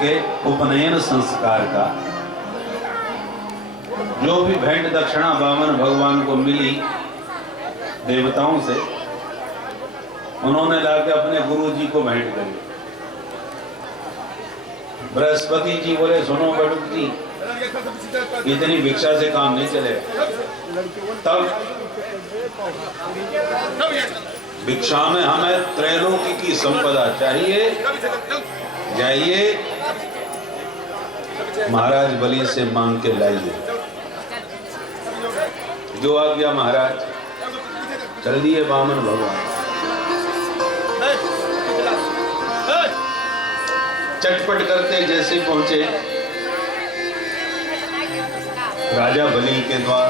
के उपनयन संस्कार का जो भी भेंट दक्षिणा वामन भगवान को मिली देवताओं से, उन्होंने लाके अपने गुरु जी को भेंट करी। बृहस्पति जी बोले, सुनो बटुक जी, इतनी भिक्षा से काम नहीं चलेगा। तब भिक्षा में हमें त्रैलोकी की संपदा चाहिए। जाइए महाराज बलि से मांग के लाइए। जो आ गया महाराज, चल दिए वामन भगवान। चटपट करते जैसे पहुंचे राजा बलि के द्वार।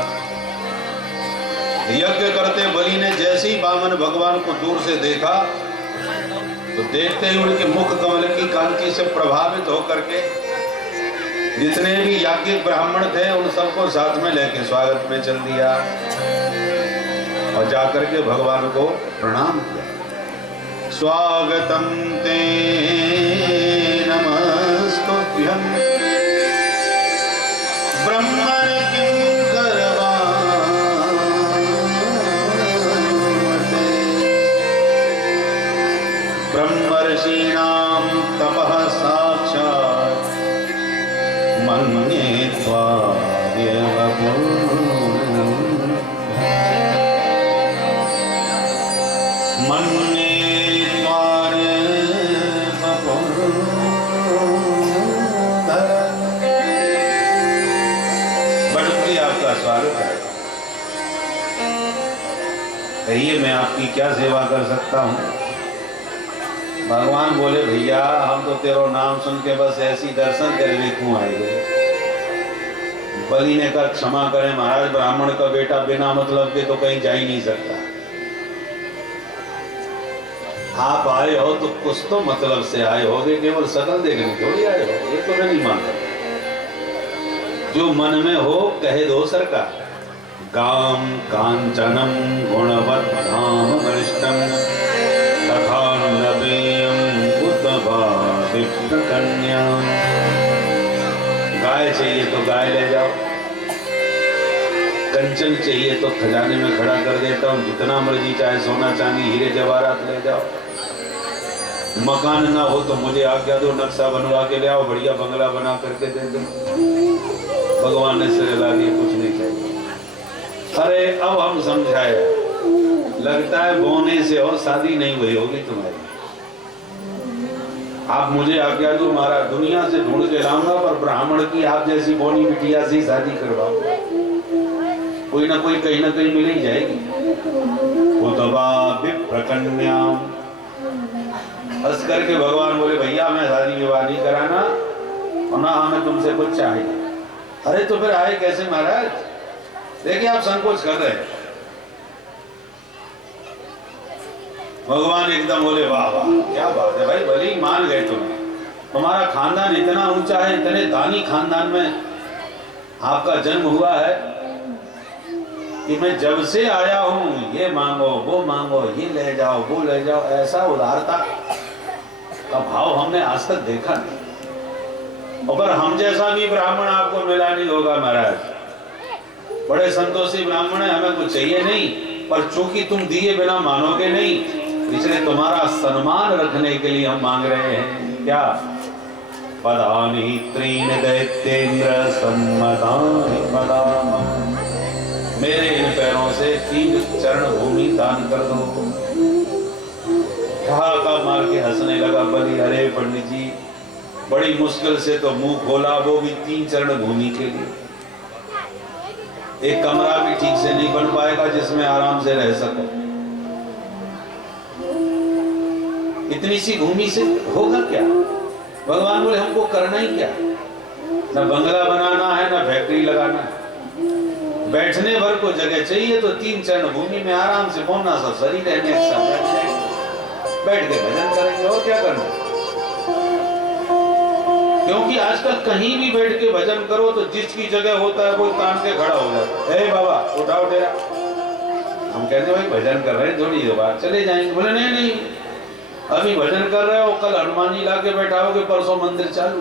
यज्ञ करते बलि ने जैसे ही वामन भगवान को दूर से देखा तो देखते ही उनके मुख कमल की कांति से प्रभावित होकर के जितने भी याज्ञिक ब्राह्मण थे उन सबको साथ में लेके स्वागत में चल दिया और जाकर के भगवान को प्रणाम किया। स्वागतम ते नमस्तुभ्यं ब्रह्मण ब्रह्मर्षीणां तपः साक्षात् मन्ये त्वादेव आपका स्वागत है। कहिए मैं आपकी क्या सेवा कर सकता हूँ। भगवान बोले, भैया हम तो तेरा नाम सुन के बस ऐसी दर्शन करने क्यों आए गए। बलि ने कहा, क्षमा करें महाराज, ब्राह्मण का बेटा बिना मतलब के तो कहीं जा ही नहीं सकता। आप आए हो तो कुछ तो मतलब से आए होगे, केवल शकल देखने थोड़ी आए हो। ये तो मैं नहीं मानता। जो मन में हो कहे दो सरकार। गाम कांचनम गुणवत् धाम वरिष्ठम तथा कन्या। गाय चाहिए तो गाय ले जाओ, कंचन चाहिए तो खजाने में खड़ा कर देता हूँ। जितना मर्जी चाहे सोना चांदी हीरे जवाहरात ले जाओ। मकान ना हो तो मुझे आज्ञा दो, नक्शा बनवा के ले आओ, बढ़िया बंगला बना करके दे दो। भगवान ने सिर हिला दिया, कुछ नहीं चाहिए। अरे अब हम समझाए, लगता है बोने से हो शादी नहीं हुई होगी तुम्हारी। आप मुझे आज्ञा दो महाराज, दुनिया से ढूंढ के लाऊंगा पर ब्राह्मण की आप जैसी बोनी बिटिया से शादी करवाओ। कोई ना कोई कहीं ना कहीं मिल ही जाएगी। उतवा विप्रकन्या। हंस करके भगवान बोले, भैया मैं शादी विवाह नहीं कराना और ना हमें तुमसे कुछ चाहिए। अरे तो फिर आए कैसे महाराज। देखिए आप संकोच कर रहे हैं। भगवान एकदम बोले, वाह वाह क्या बात है भाई, बलि मान गए तुम्हारा खानदान इतना ऊंचा है, इतने दानी खानदान में आपका जन्म हुआ है कि मैं जब से आया हूं ये मांगो वो मांगो, ये ले जाओ वो ले जाओ, ऐसा उदारता का भाव हमने आज तक देखा नहीं। और हम जैसा भी ब्राह्मण आपको मिला नहीं होगा महाराज। बड़े संतोषी ब्राह्मण है, हमें कुछ चाहिए नहीं, पर चूंकि तुम दिए बिना मानोगे नहीं, इसलिए तुम्हारा सम्मान रखने के लिए हम मांग रहे हैं। क्या? पदानि त्रीन दैत्येन्द्र सम्मतानि पदाम। मेरे इन पैरों से 3 चरण भूमि दान कर दो। ठहाका मार के हंसने लगा बलि। अरे पंडित जी, बड़ी मुश्किल से तो मुंह खोला, वो भी 3 चरण भूमि के लिए। एक कमरा भी ठीक से नहीं बन पाएगा जिसमें आराम से रह सको। इतनी सी भूमि से होगा क्या? भगवान बोले, हमको करना ही क्या? ना बंगला बनाना है, ना फैक्ट्री लगाना है। बैठने भर को जगह चाहिए तो 3 चरण भूमि में आराम से पौना सा शरीर रहने के साथ बैठ के भजन करेंगे। और क्या करना? क्योंकि आजकल कहीं भी बैठ के भजन करो तो जिसकी जगह होता है कोई तान के खड़ा हो जाता है। बाबा उठाओ डेरा। हम कहते भाई भजन कर रहे हैं, थोड़ी देर बाद चले जाएंगे। बोले नहीं नहीं, अभी भजन कर रहे हो, कल हनुमान जी ला के बैठाओगे, परसों मंदिर चालू।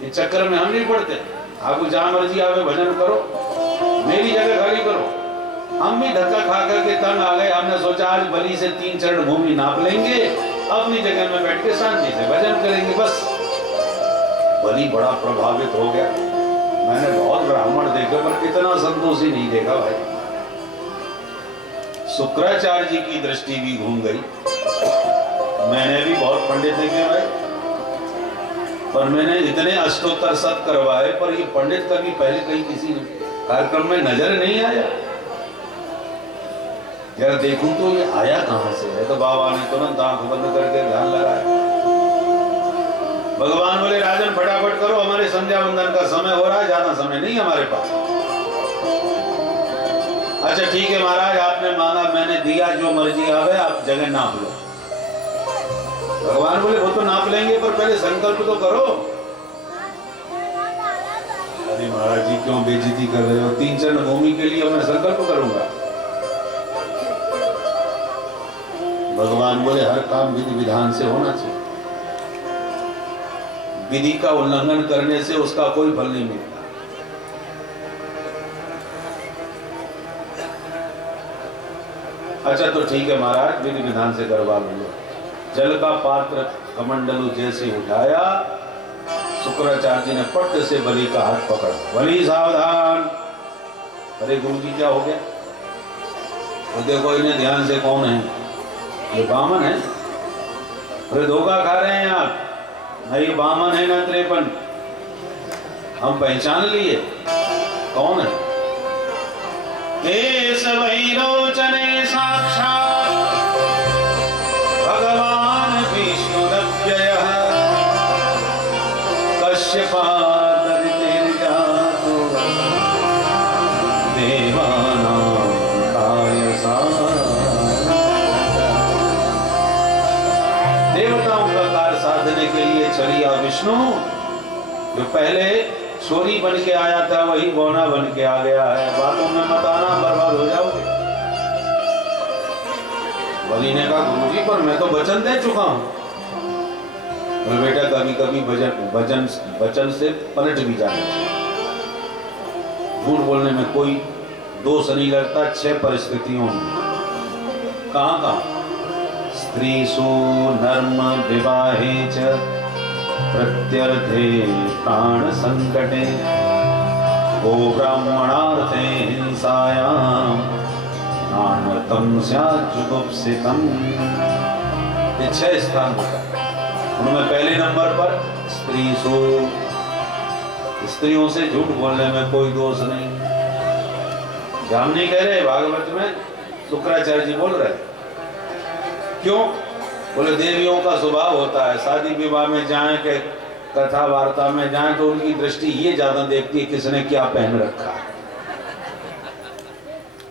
ये चक्कर में हम नहीं पड़ते। आपको जहां मर्जी आवे भजन करो, मेरी जगह खाली करो। हम भी धक्का खा करके तंग आ गए। हमने सोचा आज बलि से 3 चरण भूमि नाप लेंगे, अपनी जगह में बैठ के शांति से भजन करेंगे बस। बलि बड़ा प्रभावित हो गया। मैंने बहुत ब्राह्मण देखे पर कितना संतोषी नहीं देखा भाई। शुक्राचार्य जी की दृष्टि भी घूम गई। मैंने भी बहुत पंडित देखे भाई, पर मैंने इतने अष्टोत्तर सत करवाए पर ये पंडित कभी पहले कहीं किसी कार्यक्रम में नजर नहीं आया। यार देखूं तो ये आया कहां से है। तो बाबा ने तुरंत आंख बंद करके ध्यान लगाया। भगवान बोले राजन फटाफट करो, हमारे संध्या वंदन का समय हो रहा है, ज्यादा समय नहीं हमारे पास। अच्छा ठीक है महाराज, आपने मांगा मैंने दिया, जो मर्जी आवे आप जगह नाप लो। भगवान बोले वो तो नाप लेंगे पर पहले संकल्प तो करो। अरे महाराज जी क्यों बेइज्जती कर रहे हो? 3 चरण भूमि के लिए मैं संकल्प करूंगा। भगवान बोले हर काम विधि विधान से होना चाहिए। विधि का उल्लंघन करने से उसका कोई फल नहीं मिलता। अच्छा तो ठीक है महाराज, विधि विधान से करवा लो। जल का पात्र कमंडलू जैसे उठाया, शुक्राचार्य जी ने पट से बलि का हाथ पकड़ा। बलि सावधान। अरे गुरु जी क्या हो गया? तो देखो इन्हें ध्यान से, कौन है ये? बामन है। अरे धोखा खा रहे हैं आप। न ये बामन है ना त्रेपन। हम पहचान लिए कौन है। केशवैरोचने साक्षात् भगवान विष्णुरव्ययः कश्यपादरितेर्जातो देवानां कायसा। देवताओं का कार्य साधने के लिए चलिया विष्णु। जो पहले छोरी बन के आया था वही बौना बन के आ गया है। बातों में मत आना, बर्बाद हो जाओगे। बलि ने कहा गुरुजी पर मैं तो वचन दे चुका हूं। तो बेटा कभी कभी वचन से पलट भी जाना चाहिए। झूठ बोलने में कोई दोष नहीं लगता। 6 परिस्थितियों में। कहां कहां? स्त्रीसु नर्म विवाहे च प्रत्यर्थे प्राण संकटे गो ब्राह्मणार्थे हिंसायां नानतम स्यात् जुगुप्सितम्। ये 6 स्थान होता है। उनमें पहले नंबर पर स्त्रीसु, स्त्रियों से झूठ बोलने में कोई दोष नहीं। हम नहीं कह रहे, भागवत में शुक्राचार्य जी बोल रहे। क्यों? बोले देवियों का स्वभाव होता है, शादी विवाह में जाएं के कथा वार्ता में जाएं तो उनकी दृष्टि ये ज्यादा देखती है किसने क्या पहन रखा है।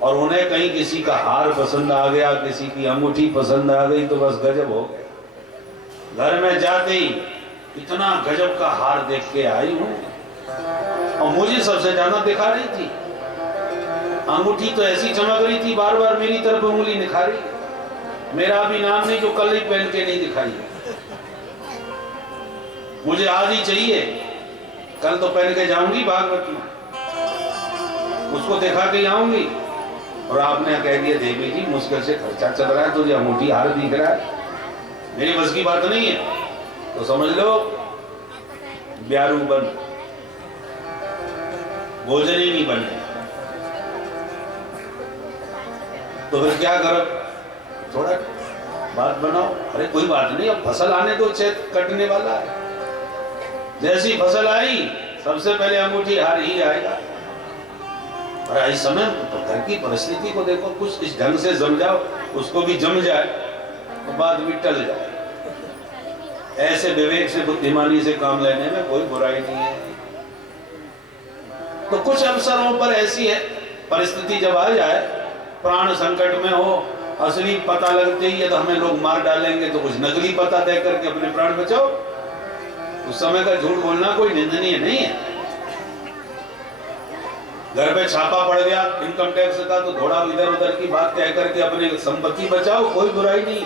और उन्हें कहीं किसी का हार पसंद आ गया, किसी की अंगूठी पसंद आ गई तो बस गजब हो गया। घर में जाते ही इतना गजब का हार देख के आई हूं और मुझे सबसे ज्यादा दिखा रही थी। अंगूठी तो ऐसी चमक रही थी, बार बार मेरी तरफ उंगली निखारी। मेरा भी नाम नहीं जो कल ही पहन के नहीं दिखाई। मुझे आज ही चाहिए, कल तो पहन के जाऊंगी भागवत में, उसको दिखा के आऊंगी। और आपने कह दिया देवी जी मुश्किल से खर्चा चल रहा है तो ये अंगूठी हार दिख रहा है, मेरी बस की बात नहीं है, तो समझ लो ब्यारू बन, भोजन ही नहीं बने। तो फिर क्या करो? थोड़ा बात बनाओ। अरे कोई बात नहीं, अब फसल आने दो, चैत कटने वाला है। जैसी फसल आई सबसे पहले अंगूठी हार ही आएगा। और इस समय तो घर की परिस्थिति को देखो, कुछ इस ढंग से जम जाओ, उसको भी जम जाए तो बात भी टल जाए। ऐसे विवेक से बुद्धिमानी से काम लेने में कोई बुराई नहीं है। तो कुछ अवसरों पर ऐसी है परिस्थिति जब आ जाए, प्राण संकट में हो, असली पता लगते ही तो हमें लोग मार डालेंगे, तो कुछ नकली पता दे करके अपने प्राण बचाओ। उस समय का झूठ बोलना कोई निंदनीय नहीं है। घर पे छापा पड़ गया इनकम टैक्स का तो थोड़ा इधर उधर की बात कह करके अपनी संपत्ति बचाओ, कोई बुराई नहीं।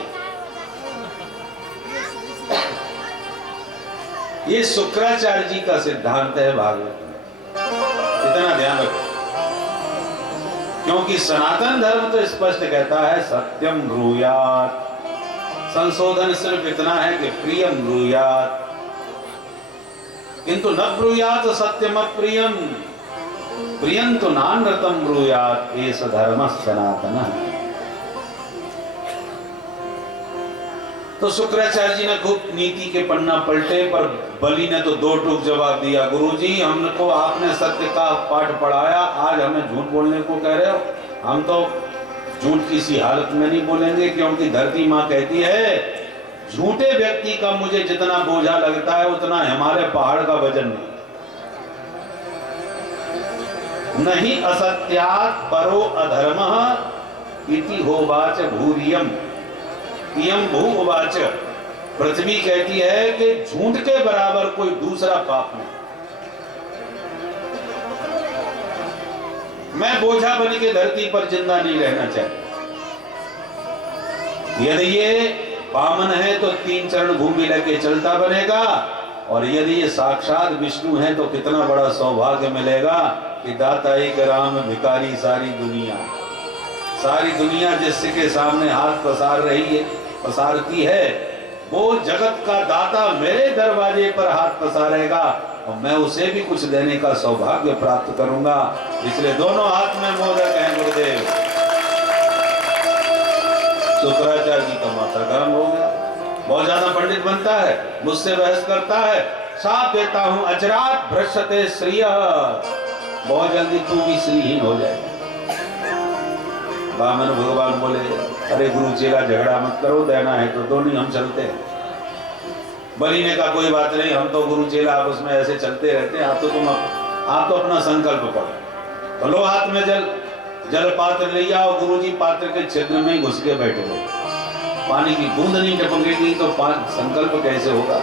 ये शुक्राचार्य जी का सिद्धांत है भागवत में, इतना ध्यान रखो। क्योंकि सनातन धर्म तो स्पष्ट कहता है सत्यम ब्रूयात, संशोधन सिर्फ इतना है कि प्रियम ब्रूयात, किंतु न ब्रूयात सत्यम अप्रियम, प्रियं तो नानृतम ब्रूयात, एष धर्म सनातन। तो शुक्राचार्य जी ने खूब नीति के पन्ना पलटे, पर बलि ने तो दो टूक जवाब दिया। गुरुजी, हमको आपने सत्य का पाठ पढ़ाया, आज हमें झूठ बोलने को कह रहे हो। हम तो झूठ किसी हालत में नहीं बोलेंगे, क्योंकि धरती माँ कहती है झूठे व्यक्ति का मुझे जितना बोझा लगता है उतना हमारे पहाड़ का वजन नहीं। असत्यात् परो अधर्मः इति होवाच भूरियम इयं भू उवाच। पृथ्वी कहती है कि झूठ के बराबर कोई दूसरा पाप नहीं। मैं बोझा बन के धरती पर जिंदा नहीं रहना चाहता। यदि ये वामन है तो 3 चरण भूमि लेके चलता बनेगा, और यदि ये साक्षात विष्णु है तो कितना बड़ा सौभाग्य मिलेगा कि दाता एक राम भिखारी सारी दुनिया जिसके सामने हाथ पसारती है, वो जगत का दाता मेरे दरवाजे पर हाथ पसारेगा और मैं उसे भी कुछ देने का सौभाग्य प्राप्त करूंगा। इसलिए दोनों हाथ में मोदक हैं गुरुदेव। शुक्राचार्य जी का माथा गर्म हो गया, बहुत ज्यादा पंडित बनता है, मुझसे बहस करता है। साथ देता हूं अजरात भ्रष्यते श्रिय, बहुत जल्दी तू भी श्रीहीन हो जाएगा। वामन भगवान बोले, अरे गुरु चेला झगड़ा मत करो, देना है तो दोनों हम चलते हैं। बलि ने कहा कोई बात नहीं, हम तो गुरु चेला आपस में ऐसे चलते रहते हैं, आप तो अपना संकल्प करो। तो लो हाथ में जल पात्र ले आओ। गुरुजी पात्र के छिद्र में ही घुस के बैठे हो, पानी की बूंद नहीं टपकेगी तो संकल्प कैसे होगा।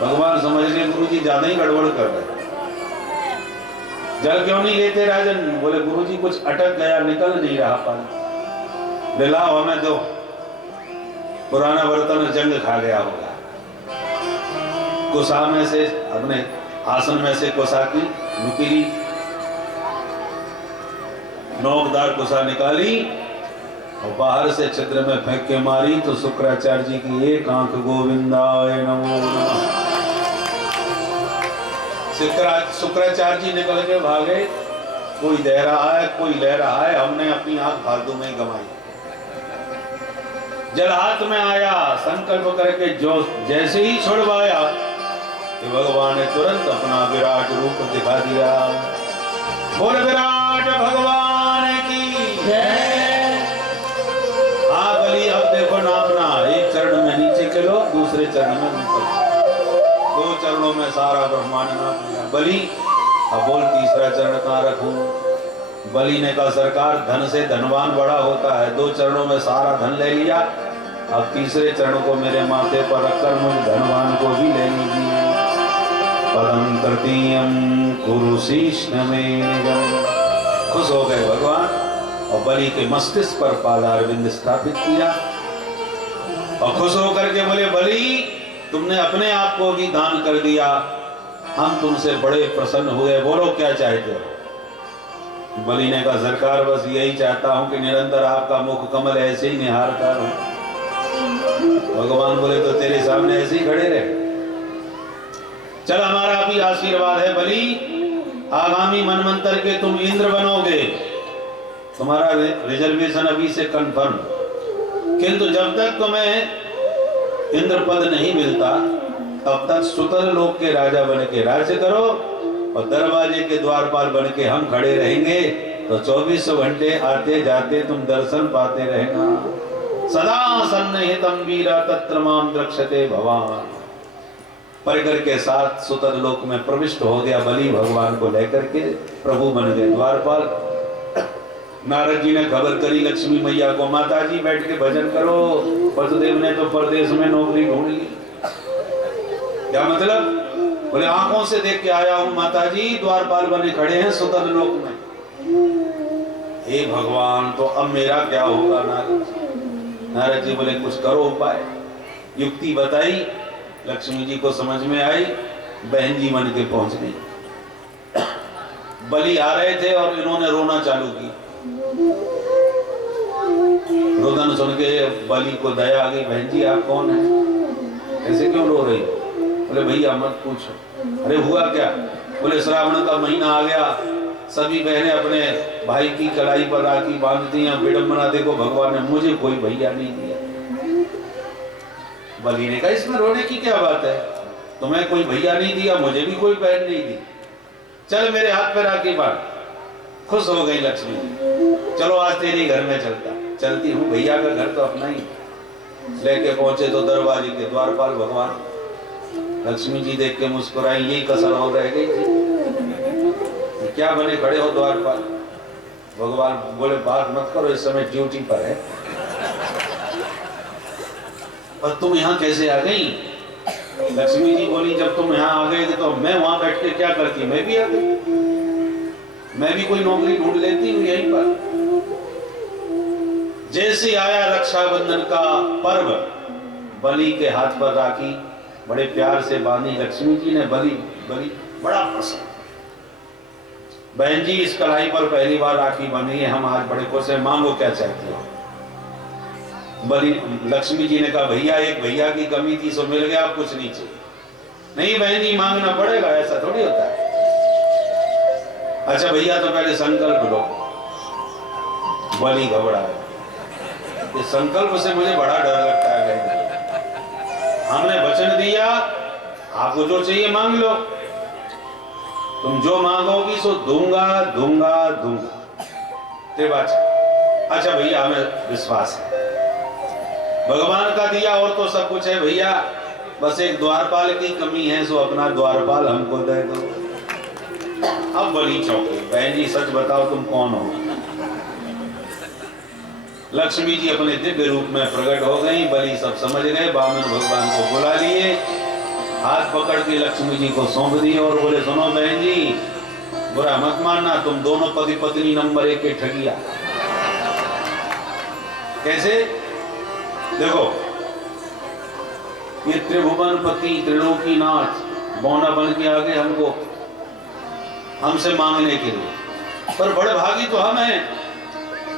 भगवान समझ गए गुरुजी ज्यादा ही गड़बड़ कर रहे। जल क्यों नहीं लेते राजन? बोले गुरुजी कुछ अटक गया, निकल नहीं रहा पानी। दिलाओ हमें दो, पुराना बर्तन जंग खा गया होगा। कुसा में से अपने आसन में से कुसा की नुकीली नोकदार कुसा निकाली और बाहर से छिद्र में फेंक के मारी तो शुक्राचार्य जी की एक आंख गोविंदाय नमो नमः। शुक्राचार्य जी निकल के भागे, कोई दे रहा है कोई ले रहा है, हमने अपनी आंख फालतू में ही गंवाई। जल हाथ में आया, संकल्प करके जो जैसे ही छुड़वाया कि भगवान ने तुरंत अपना विराट रूप दिखा दिया। बोल विराट भगवान की जय। हाँ बलि, अब देखो नापना, एक चरण में नीचे के लो, दूसरे चरण में ऊपर, 2 चरणों में सारा ब्रह्मांड नाप लिया। बलि अब बोल तीसरा चरण कहाँ रखूं? बलि ने कहा सरकार धन से धनवान बड़ा होता है, 2 चरणों में सारा धन ले लिया, अब तीसरे चरण को मेरे माथे पर रखकर मुझे धनवान को भी ले लीजिए। पदम तृतीयम कुरु शीर्षमेजम। खुश हो गए भगवान और बलि के मस्तिष्क पर पादारविंद स्थापित किया और खुश होकर के बोले बलि तुमने अपने आप को भी दान कर दिया, हम तुमसे बड़े प्रसन्न हुए, बोलो क्या चाहते हो? बलि ने कहा सरकार बस यही चाहता हूं कि निरंतर आपका मुख कमल ऐसे ही निहारता रहो। भगवान बोले तो तेरे सामने ऐसे ही खड़े रहे। चल हमारा भी आशीर्वाद है बलि, आगामी मनवंतर के तुम इंद्र बनोगे, तुम्हारा रिजर्वेशन अभी से कंफर्म। किंतु जब तक तुम्हें इंद्र पद नहीं मिलता तब तक सुतर लोक के राजा बन के राज्य करो और दरवाजे के द्वारपाल बन के हम खड़े रहेंगे, तो 24 घंटे आते जाते तुम दर्शन पाते रहना। सदा सन्निहितं वीरा तत्र मां द्रक्ष्यते भवान। परिकर के साथ सुतर लोक में प्रविष्ट हो गया बलि, भगवान को लेकर के प्रभु बन गए द्वारपाल। नारद जी ने खबर करी लक्ष्मी मैया को, माता जी बैठ के भजन करो, वसुदेव ने तो परदेश में नौकरी ढूंढ ली। क्या मतलब? बोले आंखों से देख के आया हूं माता जी, द्वारपाल बने खड़े हैं सुतर लोक में। हे भगवान, तो अब मेरा क्या होगा? नारद जी बोले कुछ करो उपाय। युक्ति बताई लक्ष्मी जी को समझ में आई, बहन जी बन के पहुंच गई। बलि आ रहे थे और इन्होंने रोना चालू की। रोदन सुन के बलि को दया आ गई, बहन जी आप कौन है, ऐसे क्यों रो रही हो? बोले भैया मत पूछो। अरे हुआ क्या? बोले श्रावण का महीना आ गया, सभी बहनें अपने भाई की कलाई पर राखी बांधती हैं, विडंबना देखो भगवान ने मुझे कोई भैया नहीं दिया। बलि ने कहा इसमें रोने की क्या बात है, तुम्हें कोई भैया नहीं दिया, मुझे भी कोई बहन नहीं दी, चल मेरे हाथ पे राखी बांध। खुश हो गई लक्ष्मी, चलो आज तेरे घर में चलती हूँ, भैया का घर तो अपना ही। लेके पहुंचे तो दरवाजे के द्वारपाल भगवान, लक्ष्मी जी देख के मुस्कुराई, यही कसर हो रह गई थी, क्या बने खड़े हो द्वारपाल? भगवान बोले बात मत करो, इस समय ड्यूटी पर है। पर तुम यहाँ कैसे आ गई? लक्ष्मी जी बोली जब तुम यहाँ आ गए थे तो मैं वहां बैठ के क्या करती, मैं भी आ गई, मैं भी कोई नौकरी ढूंढ लेती हूँ यहीं पर। जैसे आया रक्षाबंधन का पर्व, बलि के हाथ पर राखी बड़े प्यार से बांधी लक्ष्मी जी ने। बलि बड़ा प्रसन्न, बहन जी इस कलाई पर पहली बार राखी बंधी है, हम आज बड़े खुश हैं, मांगो क्या चाहती हो? बलि लक्ष्मी जी ने कहा भैया एक भैया की कमी थी सो मिल गया, आप कुछ नहीं चाहिए। नहीं बहन जी मांगना पड़ेगा, ऐसा थोड़ी होता है। अच्छा भैया तो पहले संकल्प लो। बलि घबराया, इस संकल्प से मुझे बड़ा डर लगता है। हमने वचन दिया आपको जो चाहिए मांग लो, तुम जो मांगोगी सो दूंगा दूंगा दूंगा। अच्छा भैया हमें विश्वास है, भगवान का दिया और तो सब कुछ है भैया, बस एक द्वारपाल की कमी है, सो अपना द्वारपाल हमको दे दो। अब बलि चौंकी, बहन जी सच बताओ तुम कौन हो? लक्ष्मी जी अपने दिव्य रूप में प्रकट हो गई, बलि सब समझ गए, बामन भगवान को बुला लिए, हाथ पकड़ के लक्ष्मी जी को सौंप दिए और बोले सुनो बहन जी बुरा मत मानना, तुम दोनों पति पत्नी नंबर 1 के ठगिया। कैसे? देखो ये त्रिभुवन पति त्रिलोकीनाथ बौना बन के आगे हमसे मांगने के लिए, पर बड़े भागी तो हम हैं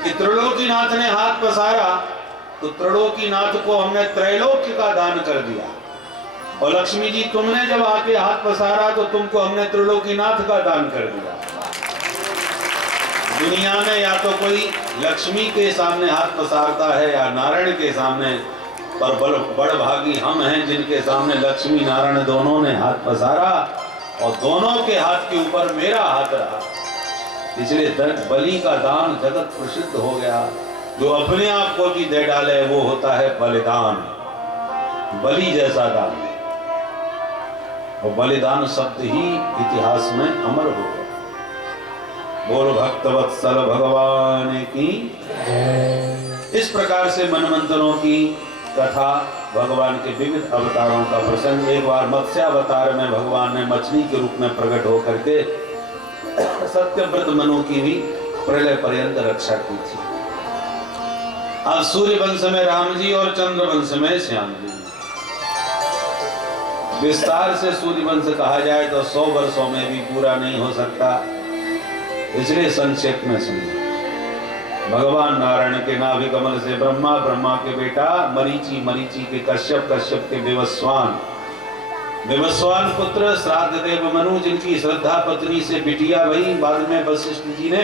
कि त्रिलोकीनाथ ने हाथ पसारा तो त्रिलोकीनाथ को हमने त्रैलोक्य का दान कर दिया, और लक्ष्मी जी तुमने जब आके हाथ पसारा तो तुमको हमने त्रिलोकीनाथ का दान कर दिया। दुनिया में या तो कोई लक्ष्मी के सामने हाथ पसारता है या नारायण के सामने, पर बड़ भागी हम हैं जिनके सामने लक्ष्मी नारायण दोनों ने हाथ पसारा और दोनों के हाथ के ऊपर मेरा हाथ रहा। इसलिए बलि का दान जगत प्रसिद्ध हो गया। जो अपने आप को भी दे डाले वो होता है बलिदान, बलि जैसा दान। और बलिदान शब्द ही इतिहास में अमर हो गया। बोलो भक्तवत्सल भगवान की। इस प्रकार से मनमंथनों की कथा, भगवान के विविध अवतारों का प्रसंग। एक बार मत्स्यावतार में भगवान ने मछली के रूप में प्रकट होकर के सत्यव्रत मनु की भी प्रलय पर्यंत रक्षा की थी। अब सूर्य वंश में राम जी और चंद्र वंश में श्याम जी। विस्तार से सूर्य वंश कहा जाए तो 100 वर्षों में भी पूरा नहीं हो सकता, इसलिए संक्षेप में सुनिए। भगवान नारायण के नाभि कमल से ब्रह्मा, ब्रह्मा के बेटा मरीचि, मरीचि के कश्यप, कश्यप के विवस्वान, विवस्वान पुत्र श्राद्ध देव मनु, जिनकी श्रद्धा पत्नी से बिटिया भई। बाद में वशिष्ठ जी ने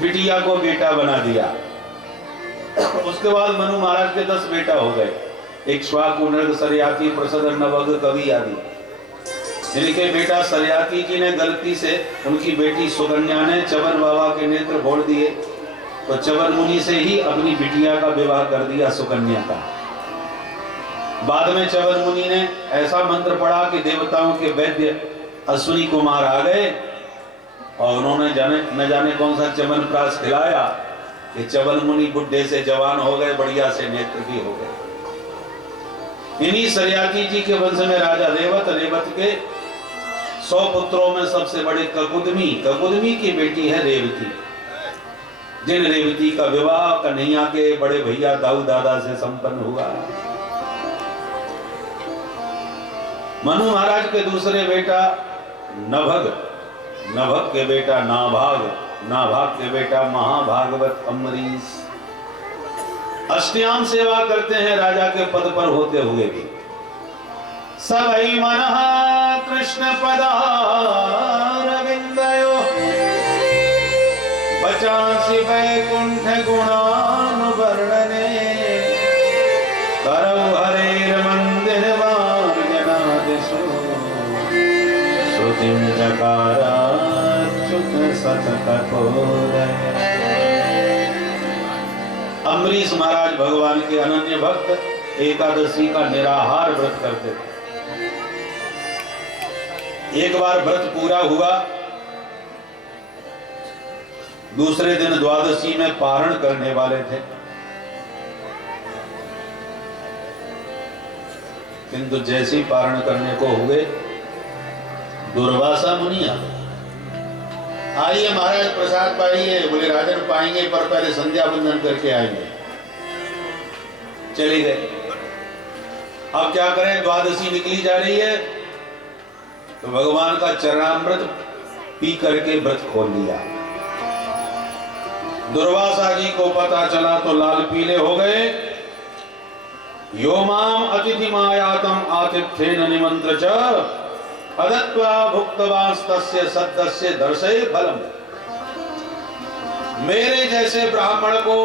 बिटिया को बेटा बना दिया। उसके बाद मनु महाराज के 10 बेटा हो गए। इक्ष्वाकु, नृग, सरयाती, प्रसद, नवग, कवि आदि। जिनके बेटा सरयाती जी ने गलती से उनकी बेटी सुकन्या ने च्यवन बाबा के नेत्र फोड़ दिए, तो च्यवन मुनि से ही अपनी बिटिया का विवाह कर दिया सुकन्या का। बाद में च्यवन मुनि ने ऐसा मंत्र पढ़ा कि देवताओं के वैद्य अश्विनी कुमार आ गए और उन्होंने न जाने कौन सा च्यवन प्राश खिलाया कि च्यवन मुनि बुढ़े से जवान हो गए, बढ़िया से नेत्र भी हो गए। इन्हीं सरयाती जी के वंश में राजा रेवत, रेवत के 100 पुत्रों में सबसे बड़े ककुदमी, ककुदमी की बेटी है रेवती। जिन रेवती का विवाह कन्हैया के बड़े भैया दाऊ दादा से संपन्न हुआ। मनु महाराज के दूसरे बेटा नभग, नभग के बेटा नाभाग, नाभाग के बेटा महाभागवत अम्बरीश अष्टयाम सेवा करते हैं राजा के पद पर होते हुए भी। सबई मनः कृष्ण पदारविंदयो बचासी वैकुंठ गुणानुवर्णने करौ हरेर मंदिर वार्जनादिषु श्रुतिं चकाराच्युत सत कठोर। अम्बरीश महाराज भगवान के अनन्य भक्त एकादशी का निराहार व्रत करते थे। एक बार व्रत पूरा हुआ, दूसरे दिन द्वादशी में पारण करने वाले थे, किंतु जैसे ही पारण करने को हुए दुर्वासा मुनि आइए महाराज प्रसाद पाइए। बोले राजन पाएंगे पर पहले संध्या बंदन करके आएंगे। चले गए। अब क्या करें, द्वादशी निकली जा रही है तो भगवान का चरणामृत पी करके व्रत खोल लिया। दुर्वासा जी को पता चला तो लाल पीले हो गए। यो माम अतिथि मायातम आतिथ्येन निमंत्र च अदत्वा भुक्तवास्तस्य सद्दस्य दर्शय फलम। मेरे जैसे ब्राह्मण को